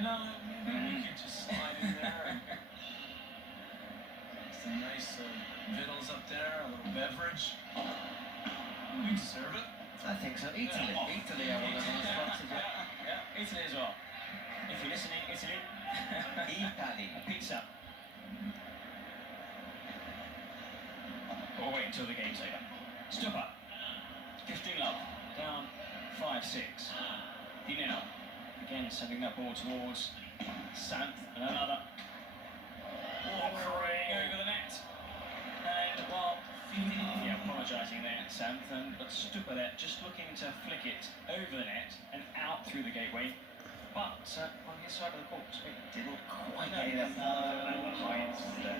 You know, maybe we could just slide in there and some nice vittles up there, a little beverage. We serve it. I think so. Italy. Italy are one of those spots as well. Yeah, Italy as well. If you're listening, Italy. Italy. A pizza. Or wait until the game's over. Stupper. 15 love. Down 5-6. Dinero. Again, sending that ball towards Sant. And another. Oh, careening over the net. And, well, apologising there, Sant. But Stupper there, just looking to flick it over the net and out through the gateway. But on his side of the court, it didn't quite get it height.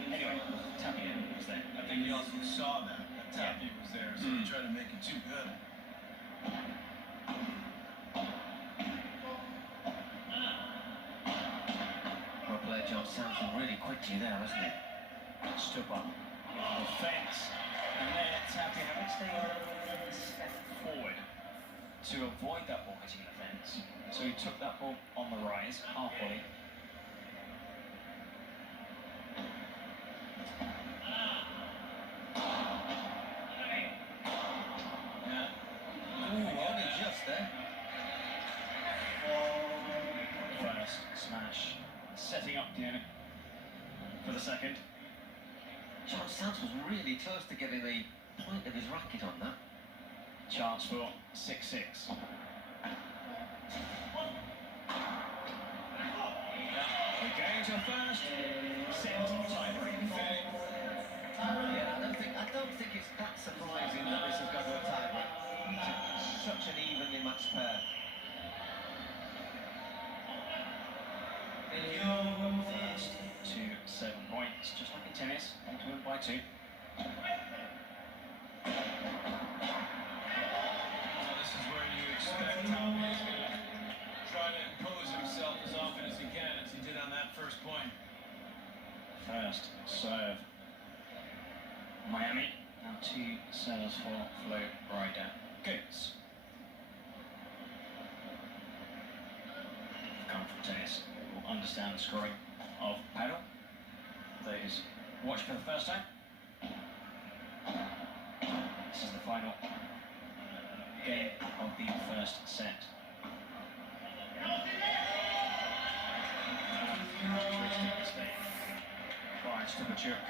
Anyway, Tapia was there. I think he also saw that Tapia was there, so he tried to make it too good. Well played, John Samson, really quickly there, wasn't it? Stupper. Defence. And there, Tapia having to stay a step forward to avoid that ball hitting the fence. So he took that ball on the rise, half volley. Only just there. First smash, setting up the enemy for the second. John Sands was really close to getting the point of his racket on that. Chance for 6-6. We're going to a first set tiebreak. Yeah, I don't think it's that surprising that this has got to a tiebreak. It's such an evenly matched pair. 2-7 points, just like in tennis, and to win by 2. This is where you expect Tapia is going to try to impose himself as often as he can, as he did on that first point. First serve. Miami. Now 2 serves for Flo Ryder. Goats. Come from tennis will understand the scoring of Padel. Those watch for the first time. This is the final game of the first set. By Stupachuk.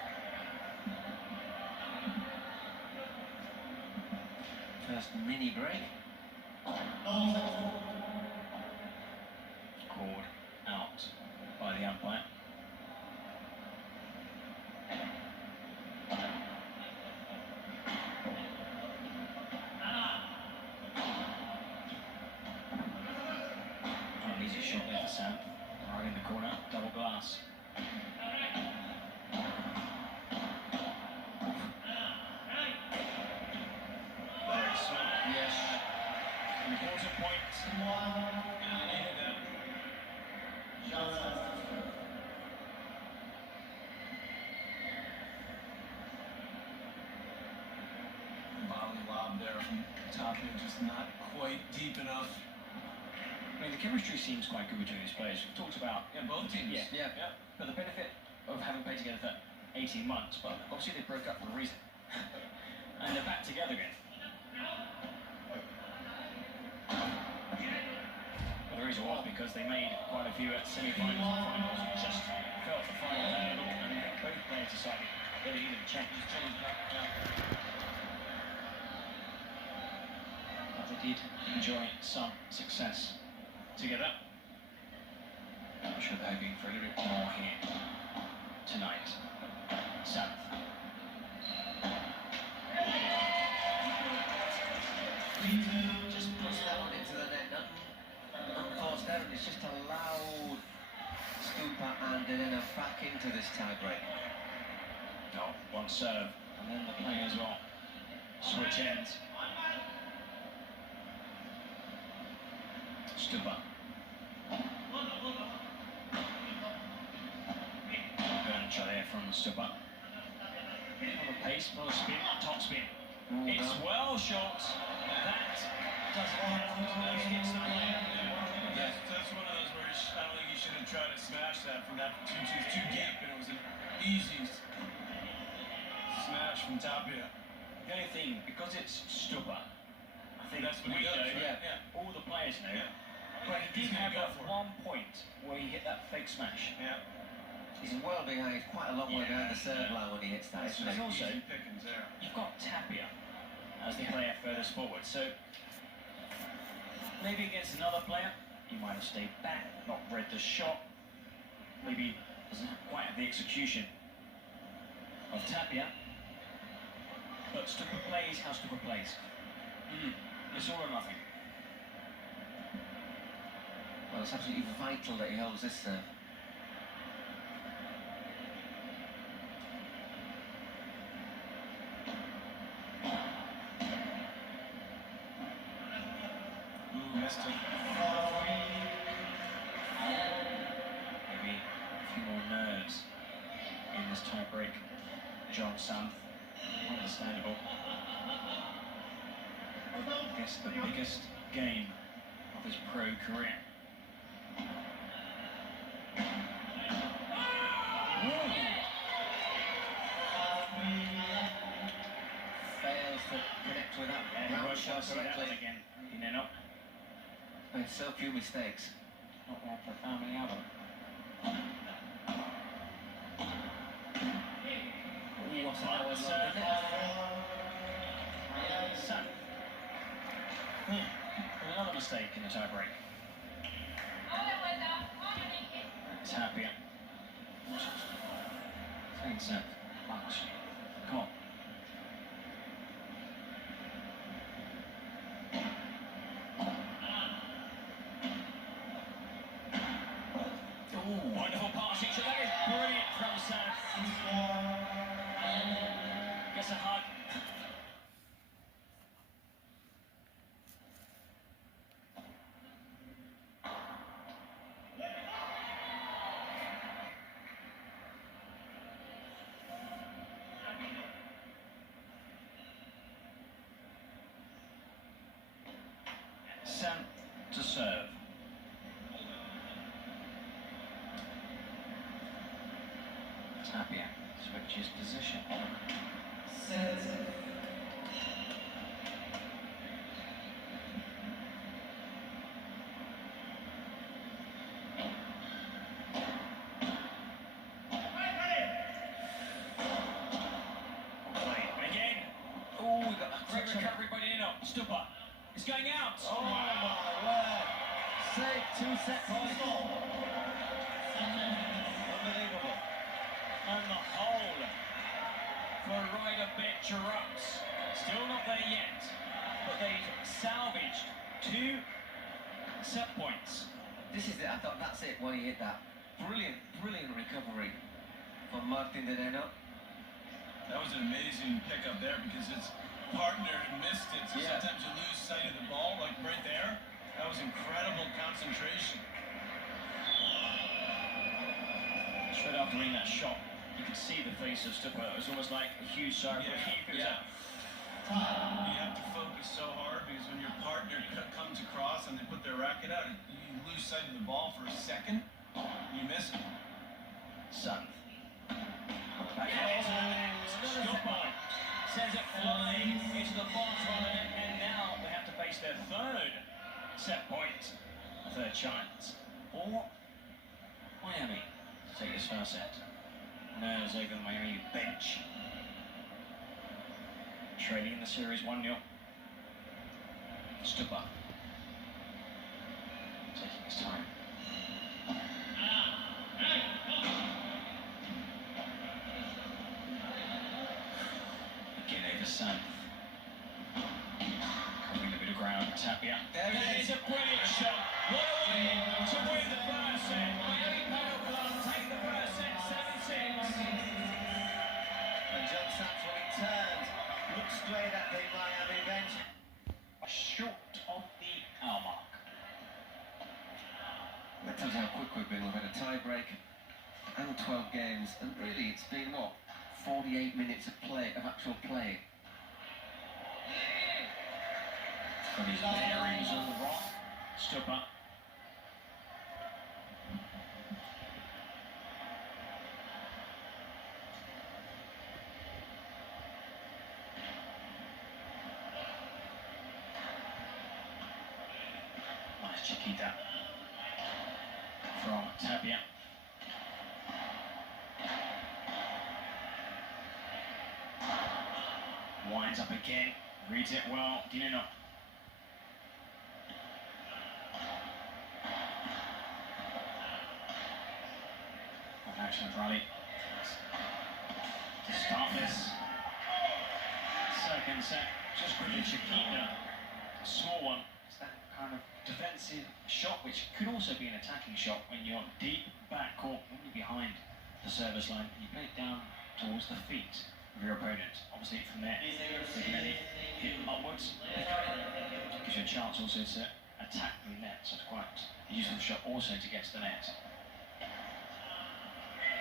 First mini break. Called out by the umpire. An easy shot there for Sam. Right in the corner, double glass. Very smart. Yes. Important point. Volley lob there from Tapia, just not quite deep enough. I mean, the chemistry seems quite good between these players. We've talked about Both teams. Yeah. But the benefit of having played together for 18 months, but obviously they broke up for a reason. And they're back together again. Well, the reason was because they made quite a few semi-finals and finals and just felt the final hurdle, and both players decided they needed to change that. But they did enjoy some success together. I'm sure they're hoping for a little bit more here tonight. South. Just puts that one into the net. Unforced there, and it's just allowed Stupa and Elena back into this tiebreak. Oh, one serve, and then the play as well. Switch ends. Stupa. Furniture there from Stupa. Not a pace, not a spin, top spin. It's well shot. That doesn't count. That's one of those where I don't think you should have try to smash that from that too deep, and it was an easy smash from Tapia. The only thing, because it's Stupa, I think That's what we he does, know, right? Yeah. all the players know, Yeah. but he He's did gonna have go that for it. one point where he hit that fake smash. Yeah. He's well behind, quite a long way behind the serve line when he hits that, isn't There's he? also, Easy pickings there. you've got Tapia as the player furthest forward, so maybe against another player, he might have stayed back, not read the shot, maybe doesn't quite have the execution of Tapia, but Stupa plays how Stupa plays. It's all or nothing. Well, it's absolutely vital that he holds this serve. Missed it. Maybe a few more nerves in this tie break. John Santh, understandable. I guess the biggest game of his pro career. Fails to connect with that And round Roche shot will see that one correctly. again. You know, Made so few mistakes. not one for a family album. Ooh, what's that one? Santh. Another mistake in the tie break. Tapia. Thanks, Santh. Much. Come on. Ooh, wonderful passing. So that is brilliant from Santh. Gets a hug. Santh to serve. Tapia switches position. Again. Oh, we got a great recovery by Nino. Stupa. It's going out. Oh my word! Save 2 set points. Unbelievable. And the hole for Ryder bench erupts. Still not there yet, but they've salvaged 2 set points. This is it. I thought that's it when he hit that. Brilliant, brilliant recovery from Martin Deneno. That was an amazing pickup there because his partner missed it. So Yeah. sometimes you lose sight of the ball, like right there. That was incredible concentration. Straight after winning that shot, you could see the face of Stupa. It was almost like a huge sigh of relief. It was Yeah. You have to focus so hard because when your partner comes across and they put their racket out, you lose sight of the ball for a second, you miss it. Santh. Stupa sends it flying into the bottom, and now they have to face their third set point, a third chance for Miami to take this first set. Nerves over the Miami bench. Trailing in the series 1-0. Stupa taking his time. Again over Santh. Covering a bit of ground. Tapia. There it That is. is a brilliant shot. What a way to win the first set. Miami Padel Club take the first set 7-6. And John Sands, when he turned, looked straight at the Miami bench. Short of the hour mark. That tells you how quick we've been. We've had a tie break and 12 games, and really it's been what? 48 minutes of play, of actual play. From his bearings on the rock. Stupa. Nice Chiquita from Tapia. Winds up again, reads it well, Dineno. Action rally to start this second set. Just brilliant Chiquita, small one. It's that kind of defensive shot, which could also be an attacking shot when you're deep back court, when you're behind the service line, and you play it down towards the feet of your opponent. Obviously from there, you can only hit upwards. It gives you a chance also to attack the net, so it's quite a useful shot also to get to the net.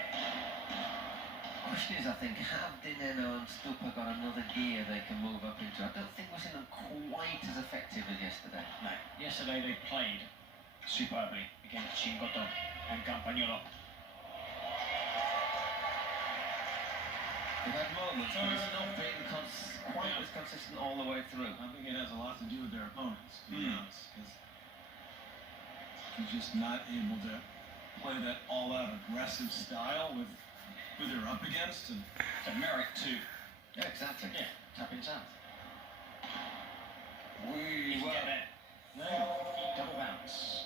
The question is, I think, have Dineno and Stupa got another gear they can move up into? I don't think we've seen them quite as effective as yesterday. No, yesterday they played superbly against Chingoto and Campagnolo. They've had moments, but it's not been quite as consistent all the way through. I think it has a lot to do with their opponents, to be honest, because they're just not able to play that all-out aggressive style with who they're up against, and So merit too. Yeah, exactly. Yeah, tap in south. We You were. get there. No, double bounce.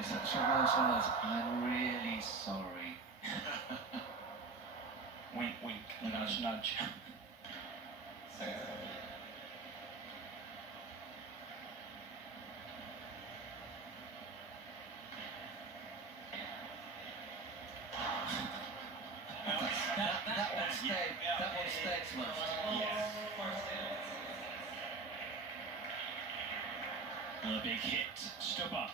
Is that Traverso's? I'm really sorry. Wink, wink, nudge, nudge. That one stayed smashed. Yes. Another big hit, Stupa.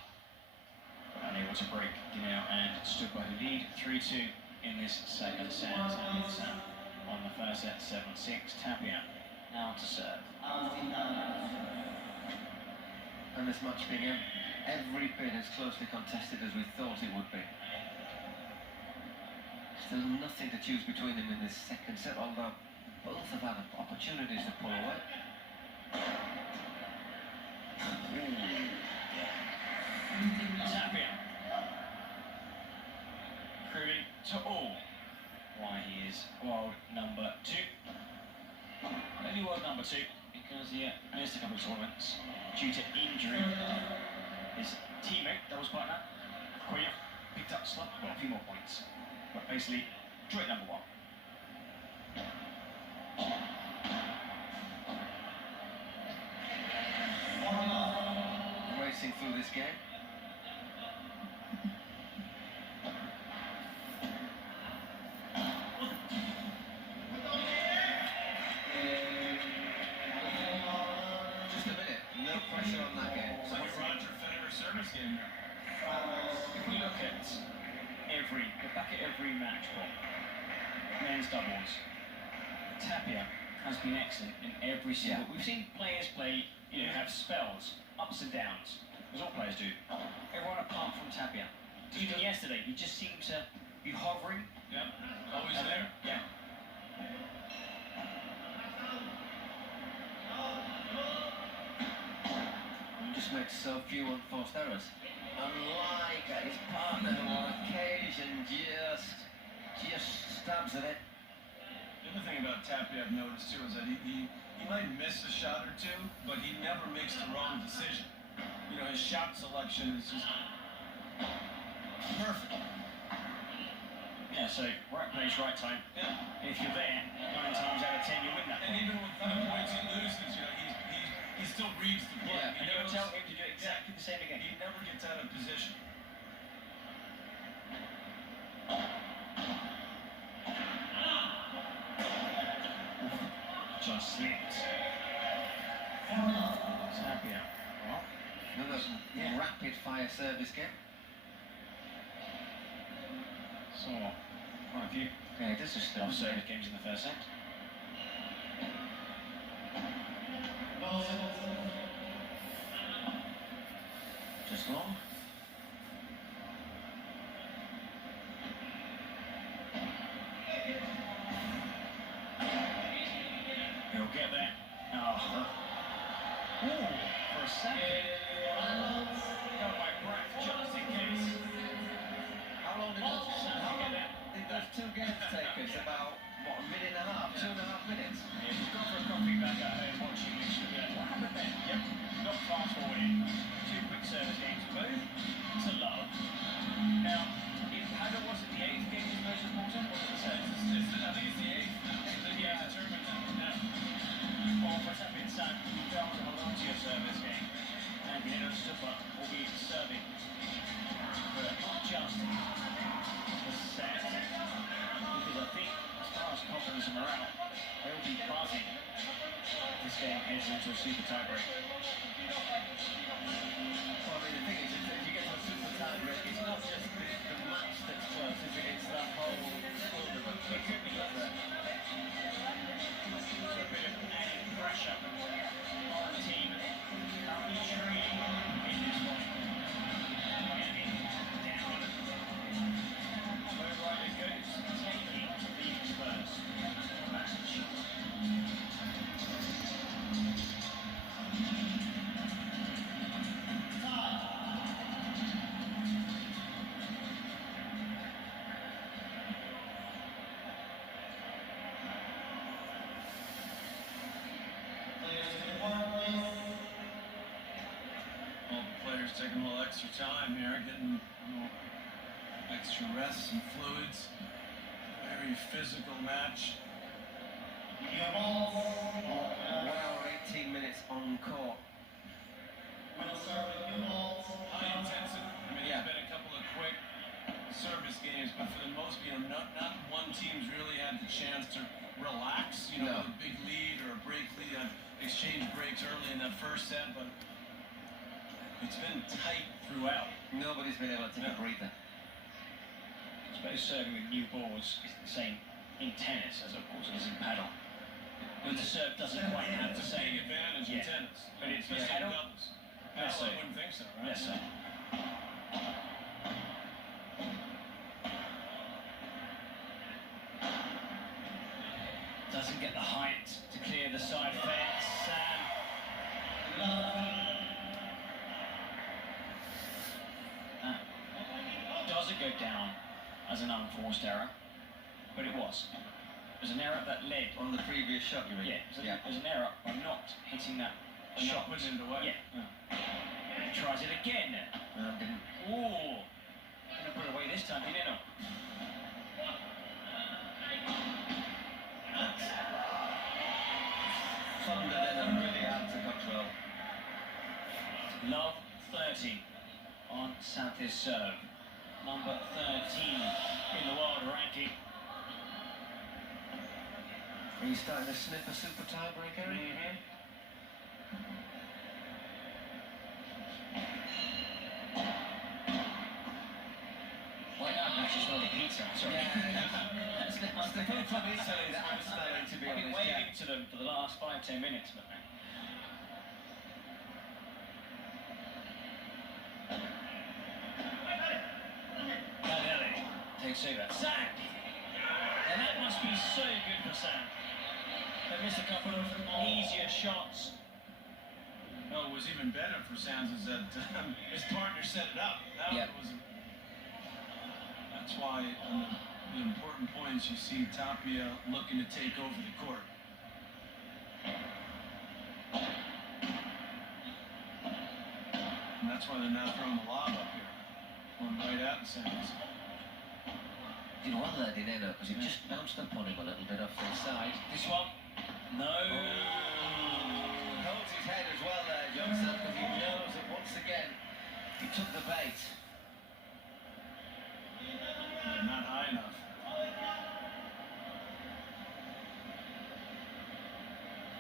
Unable to break Dineo and Stupa, who lead 3-2 in this second set. And it's on the first set, 7-6. Tapia now to serve. And this match being every bit as closely contested as we thought it would be. Still nothing to choose between them in this second set, although both have had opportunities to pull away. Tapia. Crewing to all. Why he is world number 2. Only world number 2 because he missed a couple of tournaments due to injury. His teammate, doubles partner, Koyev, picked up a few more points. But basically, joint number 1. Racing through this game. Just a minute, no pressure on that game. it's like a Roger Federer service game there. If we look at every match ball, men's doubles, Tapia has been excellent in every single. We've seen players play, have spells, ups and downs, as all players do. Everyone apart from Tapia. Even yesterday, he just seemed to be hovering. Yeah, always there. Yeah. He just makes so few unforced errors. Unlike his partner who on occasion just stabs at it. The other thing about Tapia I've noticed too is that he might miss a shot or two, but he never makes the wrong decision. His shot selection is just perfect. Yeah, so right place, right time. Yeah. If you're there, 9 times out of 10 you win that. And even with the points he loses, he still reads the play. Yeah, And you'll tell him to do exactly the same again. He never gets out of position. Just slipped. Tapia. Well, Another rapid fire service game. so quite a few Yeah, this is still service games in the first set. just long. He'll get there. Oh. Ooh, for a a second. Got my breath just in case. How long did those two games take us? About, what, a minute and a half? 2.5 minutes? Yeah, he's gone for a coffee back at home watching this. What happened then? Yep, not fast forwarding. Two quick service games, both to love. Now, if Padel wasn't the 8th game was most important, what did it say? I think it's the 8th. Yeah, determined now. Or Verstappen said, you failed to hold on to your service game. And Stupa will be serving. But not just the set. Because I think, as far as confidence and morale, they'll be buzzing. This game heads into a super tiebreak. Well, I mean, the thing is, if you get to a super tiebreak, it's not just the match that's close, is it? It's the whole tournament. It could be like that. So a bit of added pressure on the team. Currently trailing in this one. Miami down. Low rider goes taking the first match. All the players taking a little extra time here, getting a little extra rest and fluids. Very physical match. 1 hour, 18 minutes on court. High intensive. I mean, there's been a couple of quick service games, but for the most, not one team's really had the chance to relax, No. with a big lead or a break lead. I've exchanged breaks early in that first set, but it's been tight throughout. Nobody's been able to take a breather. I suppose serving with new balls is the same in tennis as, of course, it is in paddle. But the serve doesn't quite have the It's a big same advantage in tennis. But it's especially in paddle. doubles. Less so. I wouldn't think so, right? Less so. Doesn't get the height to clear the side fence. Doesn't go down as an unforced error, but it was. It was an error that led. On the previous shot, you mean? Yeah, it was an error by not hitting that And not shot. putting it away. Yeah. He tries it again. Didn't. Ooh. Gonna put it away this time, didn't it? Thunder then really hard to control. Love 30 on Santh's serve. Number 13 in the world ranking. Are you starting to sniff a super tiebreak, Eric? Well, I actually smell the pizza. Sorry. It's the food from Italy that I'm smelling, to be I've been honest. waving to them for the last 5-10 minutes, but Padel takes over. Sang! And that must be so good for Sang. They missed a couple of easier shots. No, it was even better for Sands is that his partner set it up. That was. That's why on the important points you see Tapia looking to take over the court. And that's why they're not throwing the lob up here. Going right at Sands. Did well there, Dineno, because it just bounced up on him a little bit off the side. This one? No. Holds his head as well there, Johnson, because he knows that once again he took the bait. Not high enough.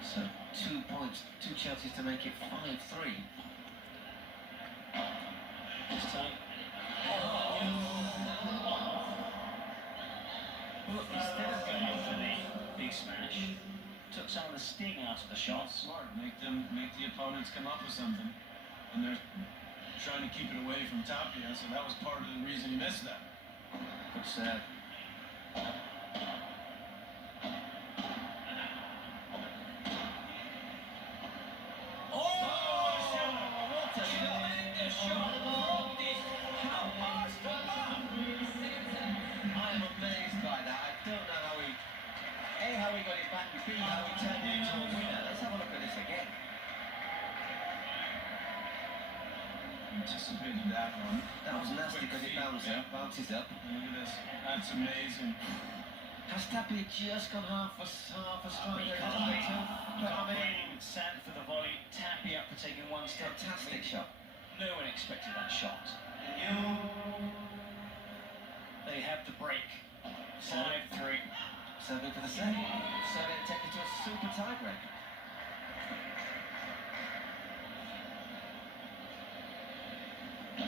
So 2 points, 2 chances to make it 5-3. This time. Well, instead of going for the big smash, took some of the sting out of the shots. Smart. Make the opponents come up with something. And they're trying to keep it away from Tapia, so that was part of the reason he missed that. Good serve. Oh! anticipated that one. That was nasty because it bounces up. Look at this. That's amazing. Has Tapia just gone half a strike You there? can't blame Sant for the volley, Tapia for taking one step. Fantastic shot. No one expected that shot. They have the break. 5-3. Serving for the set. Serving to take it to a super tiebreak.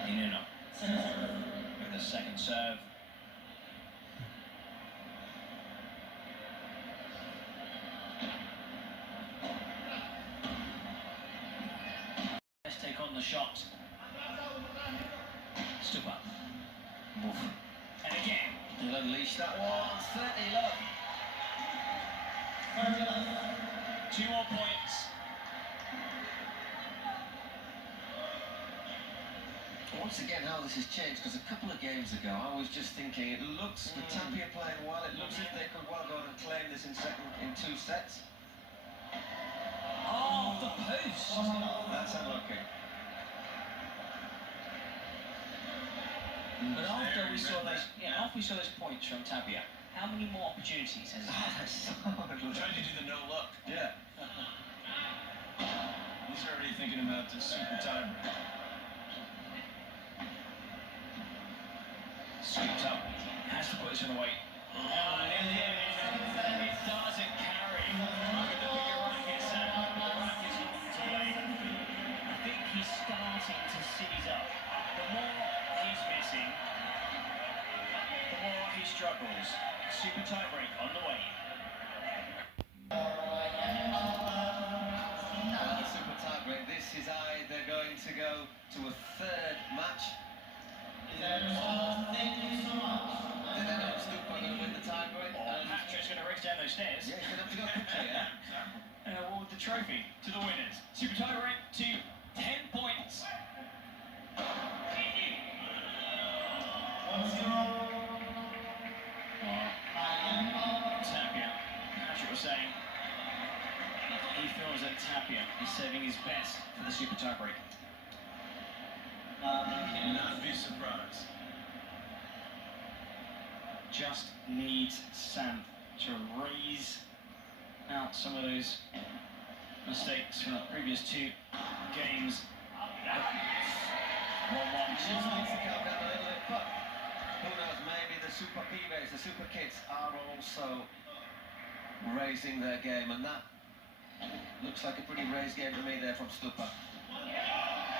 Inuna with the second serve. Let's take on the shot. Stupa. And again. He'll unleash that one. Certainly, look. 2 more points. Once again, how this has changed, because a couple of games ago, I was just thinking, it looks, with Tapia playing well, it looks as if they could well go and claim this in 2 sets. Oh, the post! That's unlucky. But after we saw those points from Tapia, how many more opportunities has he had? That's so I'm trying to do the no look. Yeah. He's already thinking about the super tiebreak. Sweeps up, has to put this one away. In the end, it doesn't carry. Look at the bigger rackets, Sam. The rackets want to play. I think he's starting to seize up. The more he's missing, the more he struggles. Super tiebreak on the way. The super tiebreak. This is either going to go to a 3rd match. Thank you so much. Did they know Stupa going to win the tiebreak? Patrick's going to race down those stairs. Yeah, he's going to have to go quickly, yeah? And award the trophy to the winners. Super tiebreak to 10 points. 1-0. Tapia. Patrick was saying he feels that Tapia is saving his best for the super tiebreak. Not be surprised. Just needs Sam to raise out some of those mistakes from the previous 2 games. 1-1. Just needs to calm down a little bit, but who knows, maybe the super pibes, the super kids are also raising their game, and that looks like a pretty raised game to me there from Stupa.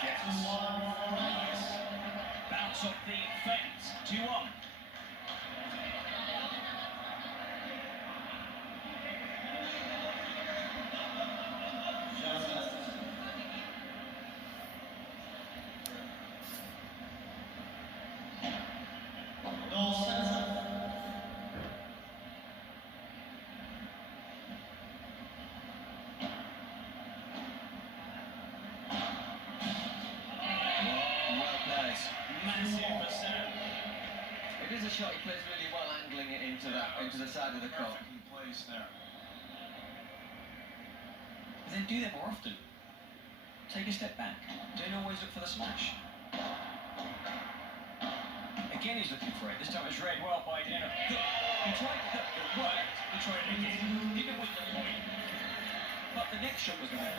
Yes. Bounce off the fence. 2-1. It is a shot he plays really well, angling it into the side of the court. Perfectly placed there. But then do that more often. Take a step back. Don't always look for the smash. Again, he's looking for it. This time it's read well by Dino. He tried it. It worked. He tried it again. Didn't win the point. But the next shot was going to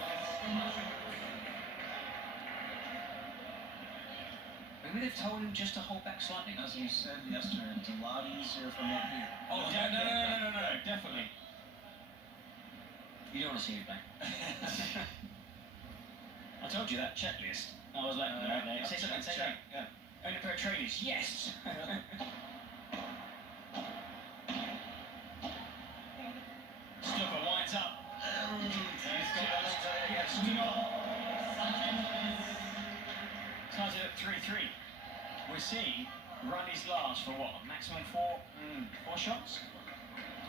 Maybe they've told him just to hold back slightly. As you said yesterday, it's a lot easier from up here. Oh, no, definitely. You don't want to see me play. I told you that checklist. I was like, no. Say something. Yeah. Only a pair of trainees. Yes! Stupa winds up. Ties it at 3-3. We're seeing rallies last for what? Maximum 4 shots?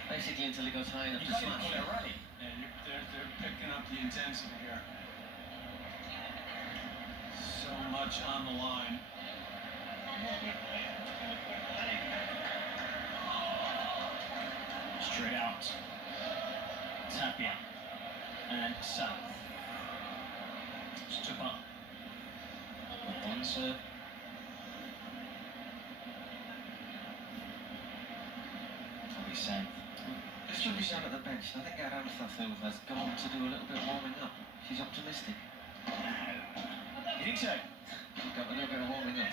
Basically until it goes high enough You to can't even smash. call it a rally. Yeah, they're picking up the intensity here. So much on the line. Straight out. Tapia. And South. Stupa. One serve. Probably Sam. Just looking down at the bench, I think Aramtha has gone to do a little bit of warming up. She's optimistic. You think so? Got a little bit of warming up.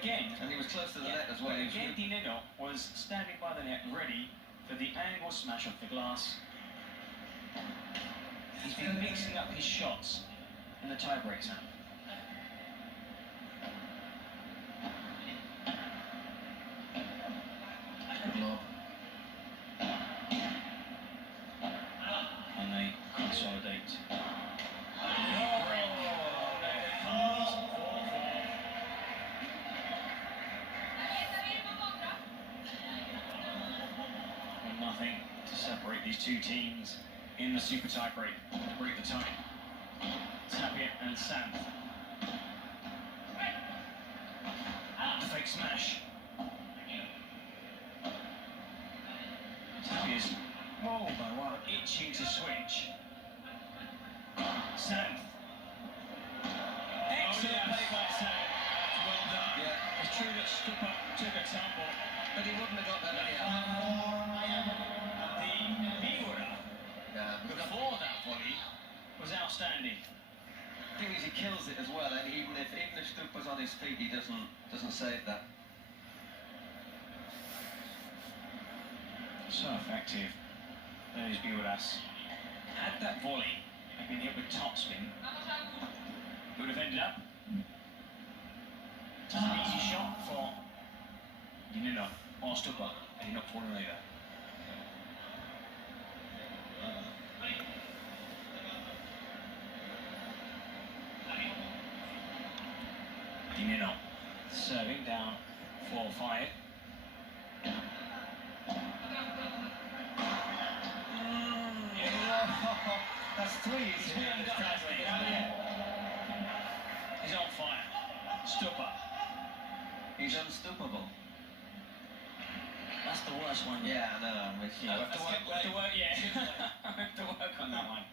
Again, And he was close to the net as well. Again, Di Nino was standing by the net, ready for the angle smash off the glass. He's been mixing up his shots in the tie-breaks now. Good lob. And they consolidate. Nothing to separate these two teams in the super tie break to break the tie. Tapia and Sam. Fake smash. Tapia's itching to switch. Sam. Excellent play by Sam. Well done. Yeah. It's true that Stupa took a tumble, But he wouldn't have got that anyhow. Before that volley was outstanding. The thing is, he kills it as well, and even if Stupa's on his feet, he doesn't save that. So effective. There's Biuras. Had that volley been hit with topspin, it would have ended up. Just an easy shot for Di Nino or Stupa, and he knocked one later. Di Nino serving down 4-5. That's three. He's on fire. Stupa. He's unstoppable. That's the worst one. Yeah, I know. We have to work, yeah. We have to work on that one.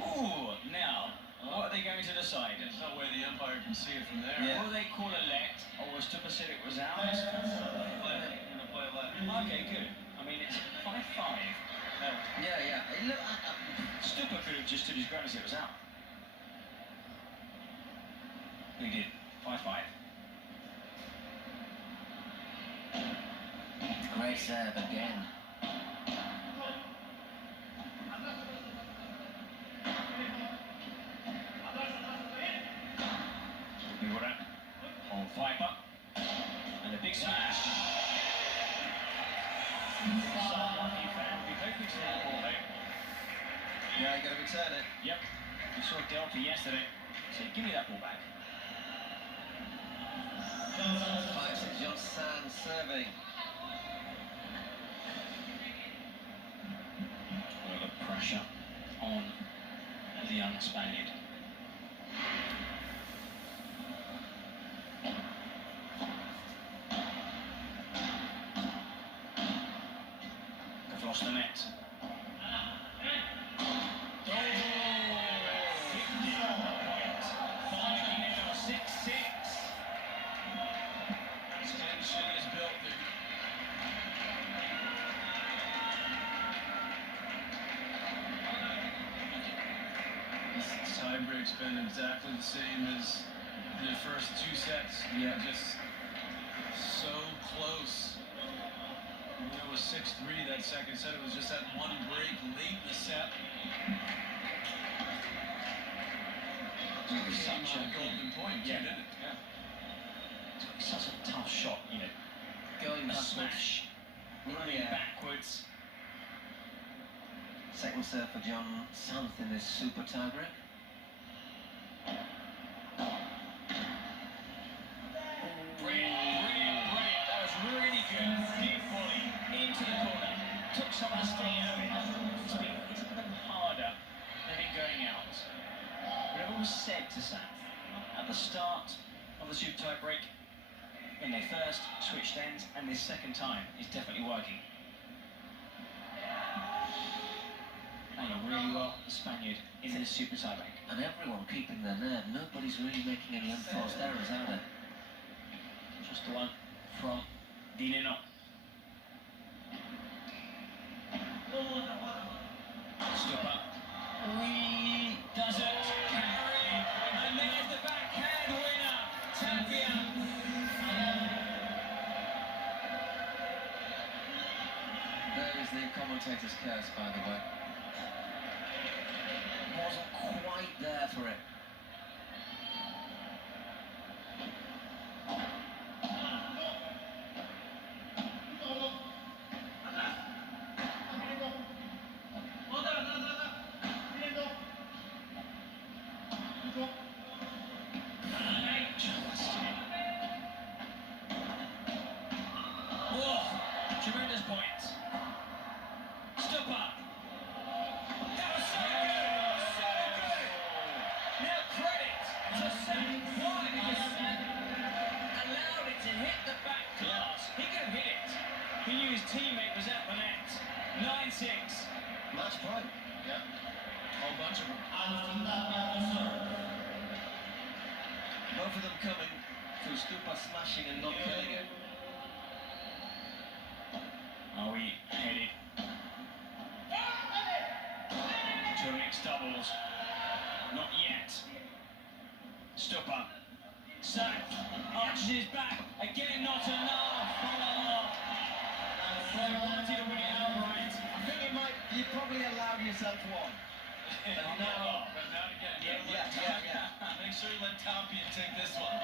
Ooh, now, what are they going to decide? There's no way the umpire can see it from there. Yeah. Will they call a let, or was Stupa said it was out? Okay, good. I mean, it's 5-5. Yeah. Look, Stupa could have just stood his ground and said it was out. He did. 5-5. Great serve again. Biuras on Viper. And a big smash. Yeah, you got to return it. Yep. We saw Delta yesterday. So give me that ball back. Fights it, John Sand serving. A lot of pressure on the young Spaniard. They've lost the net. Tiebreak's been exactly the same as the first two sets. Yeah. Just so close. When it was 6-3 that second set, it was just that one break late in the set. It was such a golden point, yeah. didn't it? Yeah. It's such a tough shot, you know. Going A backwards. smash, running Yeah. backwards. Second serve for John Santh in this super tiebreak. Brilliant. That was really good. Deep volley into the corner. Took some of the sting out of it. It's been harder than it going out. Whatever was said to Sam, at the start of the super tie break when they first switched ends, and this second time is definitely working. Playing really well, the Spaniard in this super tie break. And everyone keeping their nerve. Nobody's really making any unforced errors, are they? Just the one from Dineno. Stupper. Does it. Carry. And there's the backhand winner. Tapia. There is the commentator's curse, by the way. Wasn't quite there for it. Tremendous points. Stupper. That was so good! So good! Now credit to Sam. Why? Because Sam allowed it to hit the back glass. He could have hit it. He knew his teammate was at the net. 9-6. Match point. Yeah. Whole bunch of them. Both of them coming through Stupa smashing and not killing it. Are we headed to a mixed doubles? Not yet. Stupper. Sack. Arches his back. Again, not enough. Oh. They wanted to win it outright. I think you probably allowed yourself one. But not again. Yeah. Make sure you let Tapia take this one.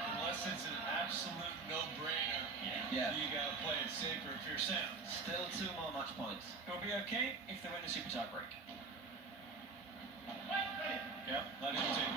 Unless it's an absolute no-brainer. Yeah. You gotta play it safer if you're Sam. Still 2 more match points. It'll be okay if they win the super tie break. Yeah, let him take